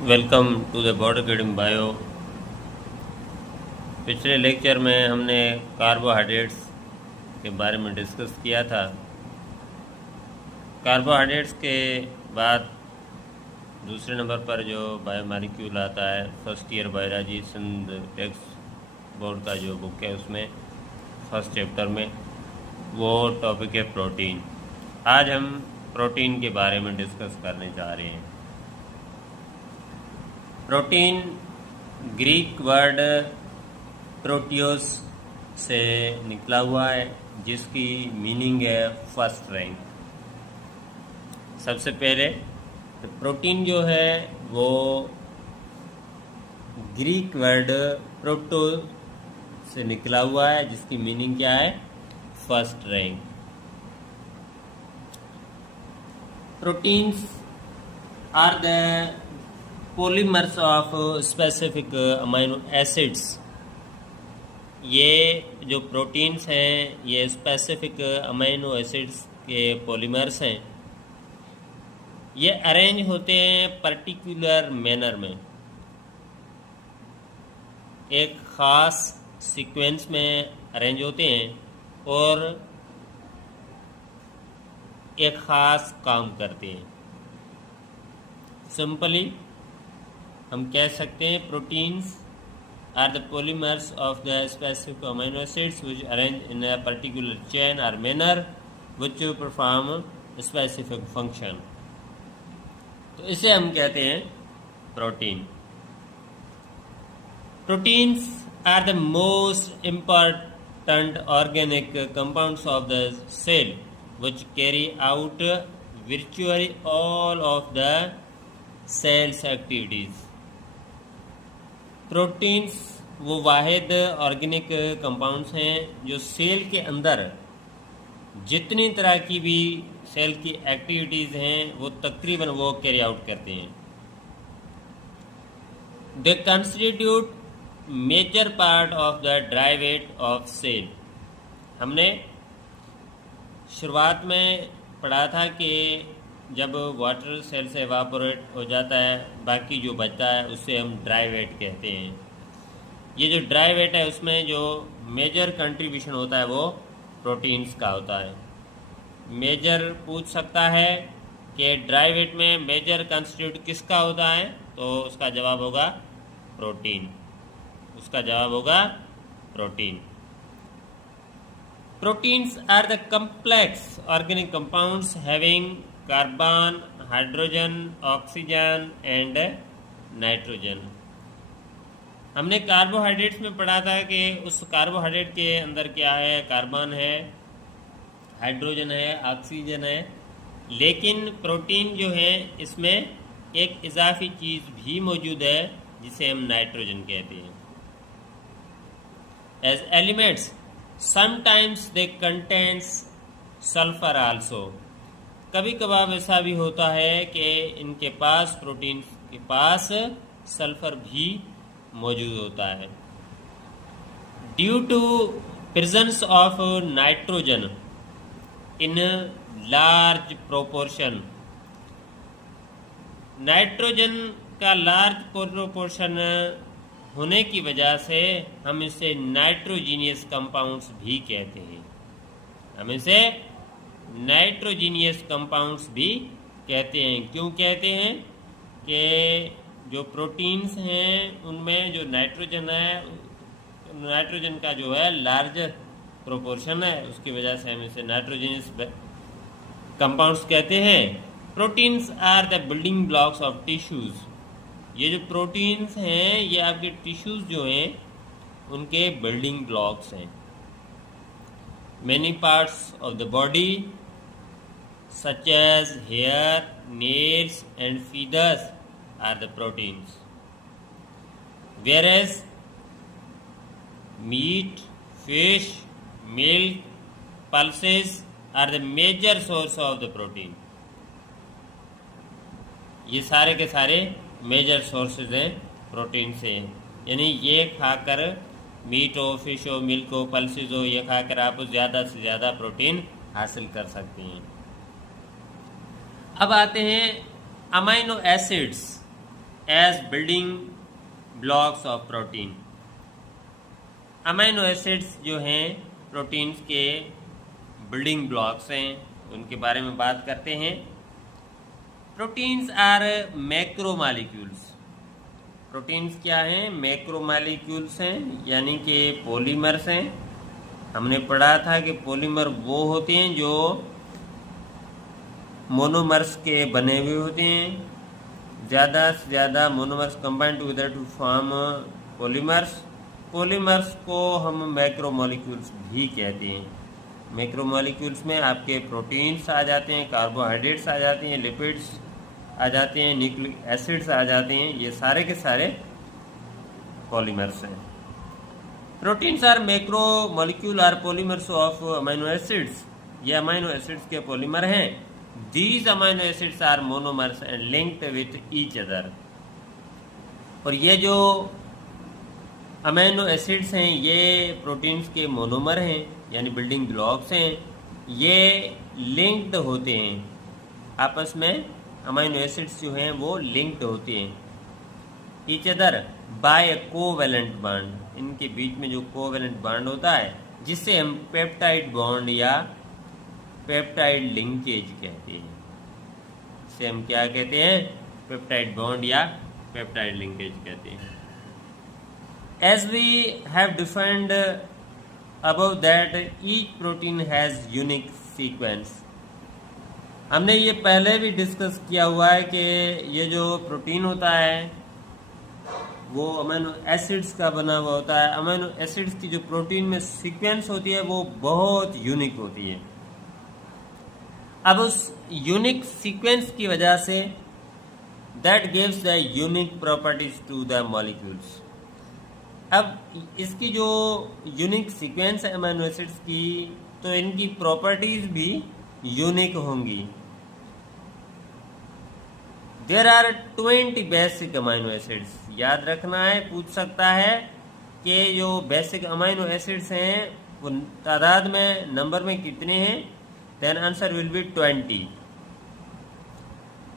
Welcome to the body coding bio. पिछले lecture में हमने कार्बोहाइड्रेट्स के बारे में डिस्कस किया था। कार्बोहाइड्रेट्स के बाद दूसरे नंबर पर जो बायोमॉलिक्यूल आता है, first year biology Sindh text board का जो बुक है उसमें फर्स्ट चैप्टर में वो टॉपिक है प्रोटीन। आज हम प्रोटीन के बारे में डिस्कस करने जा रहे हैं। प्रोटीन ग्रीक वर्ड प्रोटियोस से निकला हुआ है, जिसकी मीनिंग है फर्स्ट रैंक। सबसे पहले तो प्रोटीन जो है वो ग्रीक वर्ड प्रोटो से निकला हुआ है, जिसकी मीनिंग क्या है? First rank. Proteins are the polymers of specific amino acids। ये जो प्रोटीन्स हैं ये स्पेसिफिक अमीनो एसिड्स के पॉलीमर्स हैं। ये अरेंज होते हैं पर्टिकुलर मैनर में, एक ख़ास सीक्वेंस में अरेंज होते हैं और एक ख़ास काम करते हैं। सिंपली हम कह सकते हैं proteins are the polymers of the specific amino acids which arrange in a particular chain और manner which perform specific function. तो इसे हम कहते हैं protein. Proteins are the most important organic compounds of the cell which carry out virtually all of the cell's activities. Proteins वो वाहिद organic compounds हैं जो सेल के अंदर जितनी तरह की भी सेल की एक्टिविटीज़ हैं वो तकरीबन वो कैरी आउट करते हैं। They constitute major part of the dry weight of cell. हमने शुरुआत में पढ़ा था कि जब वाटर सेल से एवापोरेट हो जाता है, बाकी जो बचता है उससे हम ड्राई वेट कहते हैं। ये जो ड्राई वेट है उसमें जो मेजर कंट्रीब्यूशन होता है वो प्रोटीन्स का होता है। मेजर पूछ सकता है कि ड्राई वेट में मेजर कंस्टिट्यूट किसका होता है, तो उसका जवाब होगा प्रोटीन। उसका जवाब होगा protein. Proteins are the complex organic compounds having carbon, hydrogen, oxygen and nitrogen. हमने कार्बोहाइड्रेट्स में पढ़ा था कि उस कार्बोहाइड्रेट के अंदर क्या है? कार्बन है, हाइड्रोजन है, ऑक्सीजन है। लेकिन प्रोटीन जो है इसमें एक इजाफी चीज़ भी मौजूद है जिसे हम नाइट्रोजन कहते हैं। As elements sometimes they contains sulphur also. कभी कभार ऐसा भी होता है कि इनके पास, प्रोटीन के पास सल्फर भी मौजूद होता है। Due to presence of nitrogen in large proportion. Nitrogen का लार्ज प्रोपोर्शन होने की वजह से हम इसे नाइट्रोजीनियस कंपाउंड्स भी कहते हैं। हम इसे नाइट्रोजीनियस कंपाउंड्स भी कहते हैं। क्यों कहते हैं? कि जो प्रोटीन्स हैं उनमें जो नाइट्रोजन है, नाइट्रोजन का जो है लार्ज प्रोपोर्शन है, उसकी वजह से हम इसे नाइट्रोजीनियस कंपाउंड्स कहते हैं। Proteins are the building blocks of tissues. ये जो प्रोटीन्स हैं ये आपके टिश्यूज़ जो हैं उनके बिल्डिंग ब्लॉक्स हैं। Many parts of the body such as hair, nails and feathers are the proteins, whereas meat, fish, milk, pulses are the major source of the protein। ये सारे के सारे मेजर सोर्सेज हैं protein से। यानी ये खाकर, मीट हो, फिश हो, मिल्क हो, पल्सेस हो, ये खाकर आप ज़्यादा से ज़्यादा प्रोटीन हासिल कर सकते हैं। अब आते हैं amino acids as building blocks of protein. Amino acids जो हैं प्रोटीन्स के बिल्डिंग ब्लॉक्स हैं, उनके बारे में बात करते हैं। Proteins are macromolecules. प्रोटीन्स क्या हैं? मैक्रोमॉलिक्यूल्स हैं, यानी कि पॉलीमर्स हैं। हमने पढ़ा था कि पॉलीमर वो होते हैं जो मोनोमर्स के बने हुए होते हैं। ज़्यादा से ज़्यादा monomers combine together to form polymers. Polymers को हम मैक्रोमॉलिक्यूल्स भी कहते हैं। मैक्रोमॉलिक्यूल्स में आपके प्रोटीन्स आ जाते हैं, कार्बोहाइड्रेट्स आ जाते हैं, लिपिड्स आ जाते हैं, न्यूक्लिक एसिड्स आ जाते हैं। ये सारे के सारे पॉलीमर्स हैं। Proteins are macromolecule are polymers of amino acids. ये अमीनो एसिड्स के पॉलीमर हैं। These amino acids are monomers and linked with each other. और ये जो अमीनो एसिड्स हैं ये प्रोटीन्स के मोनोमर हैं, यानी बिल्डिंग ब्लॉक्स हैं। ये लिंक्ड होते हैं आपस में। अमीनो एसिड्स जो हैं वो लिंक्ड होते हैं each other by covalent bond. इनके बीच में जो कोवेलेंट बॉन्ड होता है, जिससे हम पेप्टाइड बॉन्ड या पेप्टाइड लिंकेज कहते हैं। इसे हम क्या कहते हैं? पेप्टाइड बॉन्ड या पेप्टाइड लिंकेज कहते हैं। As we have defined above that each protein has unique sequence। हमने ये पहले भी डिस्कस किया हुआ है कि ये जो प्रोटीन होता है वो अमीनो एसिड्स का बना हुआ होता है। अमीनो एसिड्स की जो प्रोटीन में सीक्वेंस होती है वो बहुत यूनिक होती है। अब उस यूनिक सीक्वेंस की वजह से that gives the unique properties to the molecules. अब इसकी जो यूनिक सीक्वेंस है अमीनो एसिड्स की, तो इनकी प्रॉपर्टीज भी यूनिक होंगी। There are 20 basic amino acids. याद रखना है, पूछ सकता है कि जो बेसिक अमीनो एसिड्स हैं वो तादाद में, नंबर में कितने हैं? Then answer will be 20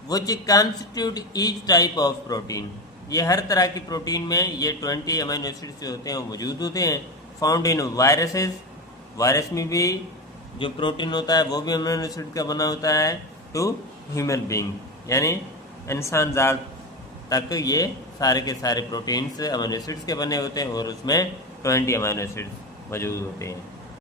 which constitute each type of protein. ये हर तरह की प्रोटीन में ये 20 अमीनो एसिड्स जो होते हैं वो मौजूद होते हैं। Found in viruses. वायरस में भी जो प्रोटीन होता है वो भी अमीनो एसिड का बना होता है। टू ह्यूमन बीइंग, यानी इंसान जात तक ये सारे के सारे प्रोटीन्स अमीनो एसिड्स के बने होते हैं और उसमें 20 अमीनो एसिड्स मौजूद होते हैं।